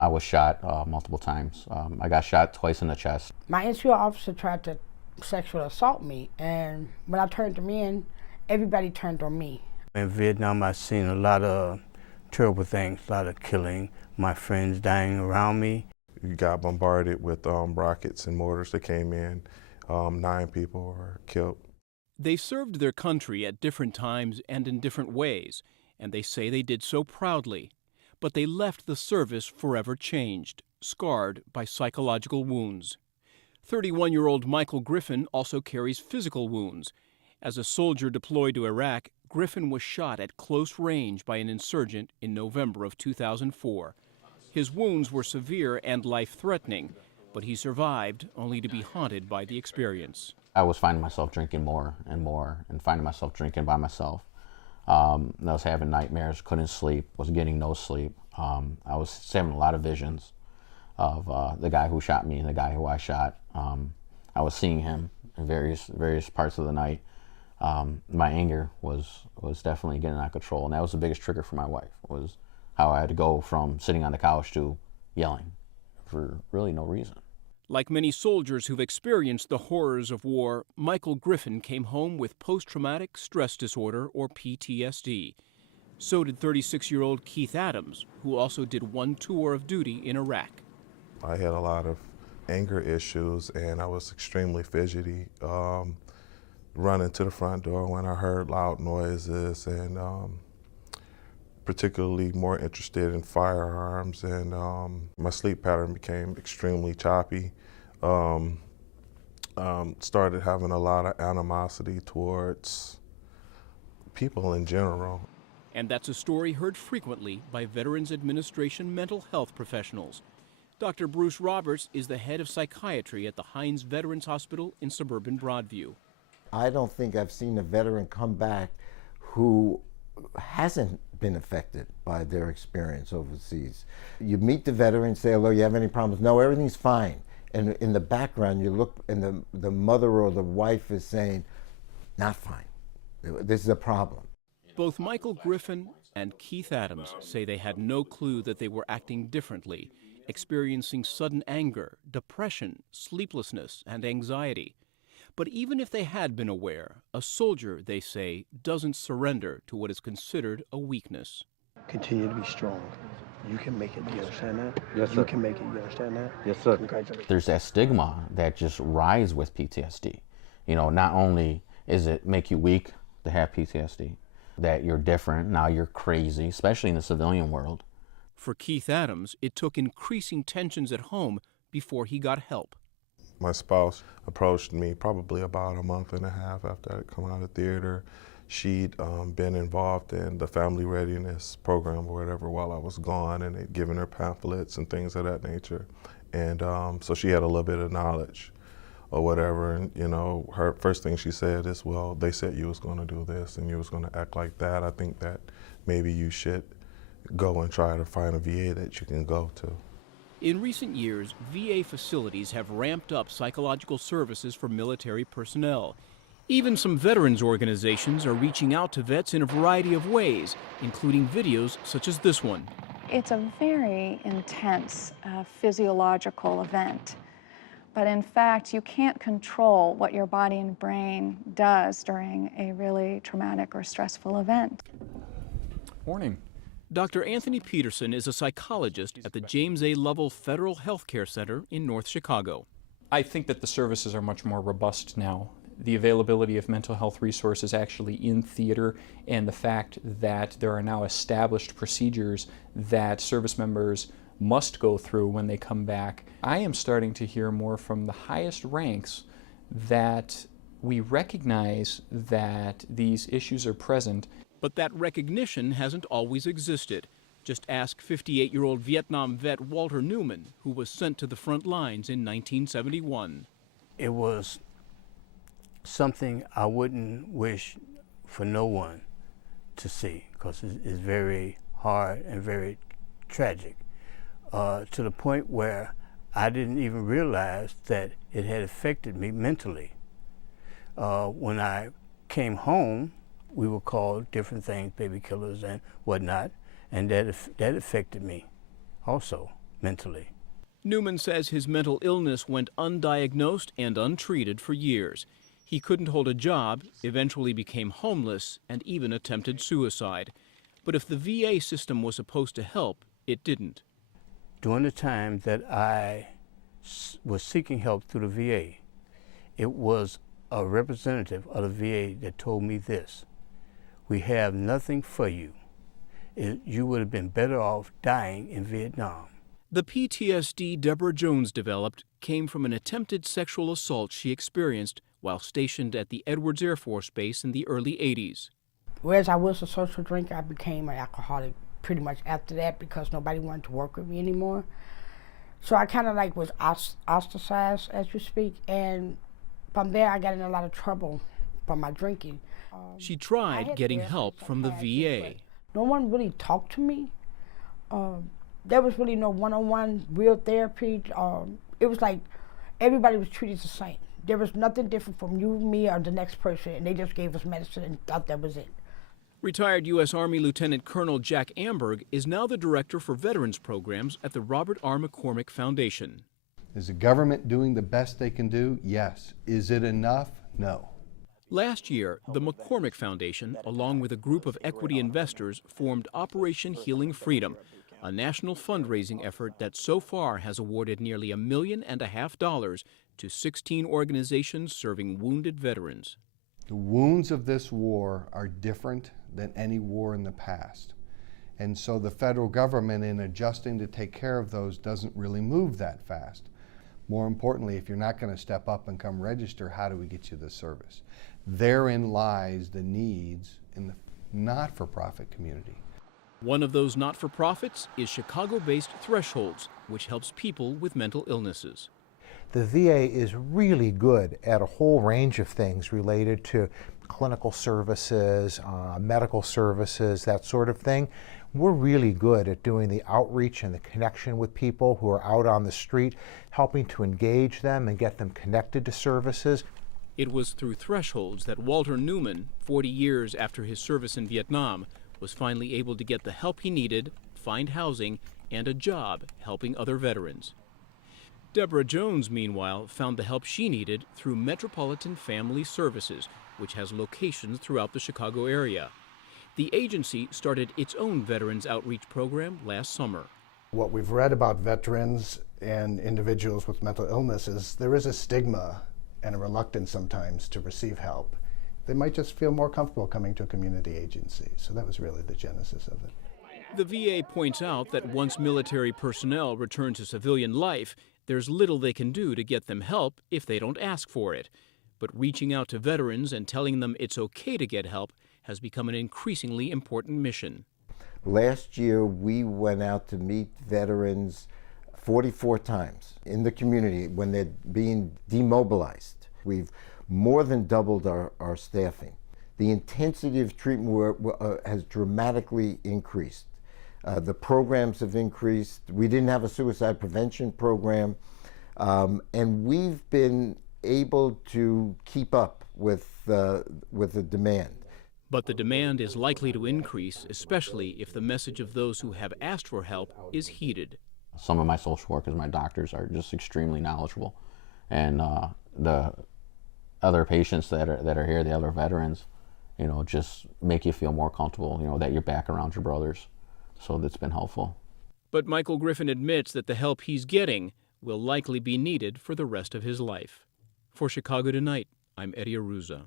I was shot multiple times. I got shot twice in the chest. My interior officer tried to sexual assault me, and when I turned him in, everybody turned on me. In Vietnam, I've seen a lot of terrible things, a lot of killing, my friends dying around me. You got bombarded with rockets and mortars that came in. 9 people were killed. They served their country at different times and in different ways, and they say they did so proudly. But they left the service forever changed, scarred by psychological wounds. 31-year-old Michael Griffin also carries physical wounds. As a soldier deployed to Iraq, Griffin was shot at close range by an insurgent in November of 2004. His wounds were severe and life-threatening, but he survived only to be haunted by the experience. I was finding myself drinking more and finding myself drinking by myself. I was having nightmares, couldn't sleep, was getting no sleep. I was having a lot of visions of the guy who shot me and the guy who I shot. I was seeing him in various parts of the night. My anger was definitely getting out of control, and that was the biggest trigger for my wife, was how I had to go from sitting on the couch to yelling for really no reason. Like many soldiers who've experienced the horrors of war, Michael Griffin came home with post-traumatic stress disorder, or PTSD. So did 36-year-old Keith Adams, who also did one tour of duty in Iraq. I had a lot of anger issues, and I was extremely fidgety. Running to the front door when I heard loud noises, and particularly more interested in firearms, and my sleep pattern became extremely choppy. Started having a lot of animosity towards people in general. And that's a story heard frequently by Veterans Administration mental health professionals. Dr. Bruce Roberts is the head of psychiatry at the Hines Veterans Hospital in suburban Broadview. I don't think I've seen a veteran come back who hasn't been affected by their experience overseas. You meet the veteran, say, hello, you have any problems? No, everything's fine. And in the background, you look, and the mother or the wife is saying, not fine. This is a problem. Both Michael Griffin and Keith Adams say they had no clue that they were acting differently, experiencing sudden anger, depression, sleeplessness, and anxiety. But even if they had been aware, a soldier, they say, doesn't surrender to what is considered a weakness. Continue to be strong. You can make it. Do you understand that? Yes, sir. You can make it. You understand that? Yes, sir. Congratulations. There's that stigma that just rises with PTSD. You know, not only is it make you weak to have PTSD, that you're different, now you're crazy, especially in the civilian world. For Keith Adams, it took increasing tensions at home before he got help. My spouse approached me probably about a month and a half after I'd come out of theater. She'd been involved in the family readiness program or whatever while I was gone, and they'd given her pamphlets and things of that nature. And so she had a little bit of knowledge or whatever. And you know, her first thing she said is, well, they said you was going to do this and you was going to act like that. I think that maybe you should go and try to find a VA that you can go to. In recent years, VA facilities have ramped up psychological services for military personnel. Even some veterans organizations are reaching out to vets in a variety of ways, including videos such as this one. It's a very intense physiological event, but in fact, you can't control what your body and brain does during a really traumatic or stressful event. Morning. Dr. Anthony Peterson is a psychologist at the James A. Lovell Federal Health Care Center in North Chicago. I think that the services are much more robust now. The availability of mental health resources actually in theater, and the fact that there are now established procedures that service members must go through when they come back. I am starting to hear more from the highest ranks that we recognize that these issues are present. But that recognition hasn't always existed. Just ask 58-year-old Vietnam vet Walter Newman, who was sent to the front lines in 1971. It was something I wouldn't wish for no one to see, because it's very hard and very tragic, to the point where I didn't even realize that it had affected me mentally. When I came home, we were called different things, baby killers and whatnot, and that affected me also. mentally. Newman says his mental illness went undiagnosed and untreated for years. He couldn't hold a job, eventually became homeless, and even attempted suicide. But if the VA system was supposed to help, it didn't. During the time that I was seeking help through the VA, it was a representative of the VA that told me this: we have nothing for you. You would have been better off dying in Vietnam. The PTSD Deborah Jones developed came from an attempted sexual assault she experienced while stationed at the Edwards Air Force Base in the early 80s. Whereas I was a social drinker, I became an alcoholic pretty much after that because nobody wanted to work with me anymore. So I kind of like was ostracized, as you speak, and from there I got in a lot of trouble from my drinking. She tried getting help from the VA. No one really talked to me. There was really no one-on-one real therapy. It was like everybody was treated the same. There was nothing different from you, me, or the next person, and they just gave us medicine and thought that was it. Retired U.S. Army Lieutenant Colonel Jack Amberg is now the director for veterans programs at the Robert R. McCormick Foundation. Is the government doing the best they can do? Yes. Is it enough? No. Last year, the McCormick Foundation, along with a group of equity investors, formed Operation Healing Freedom, a national fundraising effort that so far has awarded nearly $1.5 million to 16 organizations serving wounded veterans. The wounds of this war are different than any war in the past. And so the federal government, in adjusting to take care of those, doesn't really move that fast. More importantly, if you're not going to step up and come register, how do we get you the service? Therein lies the needs in the not-for-profit community. One of those not-for-profits is Chicago-based Thresholds, which helps people with mental illnesses. The VA is really good at a whole range of things related to clinical services, medical services, that sort of thing. We're really good at doing the outreach and the connection with people who are out on the street, helping to engage them and get them connected to services. It was through Thresholds that Walter Newman, 40 years after his service in Vietnam, was finally able to get the help he needed, find housing, and a job helping other veterans. Deborah Jones, meanwhile, found the help she needed through Metropolitan Family Services, which has locations throughout the Chicago area. The agency started its own veterans outreach program last summer. What we've read about veterans and individuals with mental illness is there is a stigma and a reluctance sometimes to receive help. They might just feel more comfortable coming to a community agency. So that was really the genesis of it. The VA points out that once military personnel return to civilian life, there's little they can do to get them help if they don't ask for it. But reaching out to veterans and telling them it's okay to get help has become an increasingly important mission. Last year, we went out to meet veterans 44 times in the community when they're being demobilized. We've more than doubled our staffing. The intensity of treatment has dramatically increased. The programs have increased. We didn't have a suicide prevention program, and we've been able to keep up with the demand. But the demand is likely to increase, especially if the message of those who have asked for help is heeded. Some of my social workers, my doctors, are just extremely knowledgeable, and the other patients that are here, the other veterans, just make you feel more comfortable, that you're back around your brothers. So that's been helpful. But Michael Griffin admits that the help he's getting will likely be needed for the rest of his life. For Chicago Tonight, I'm Eddie Arruza.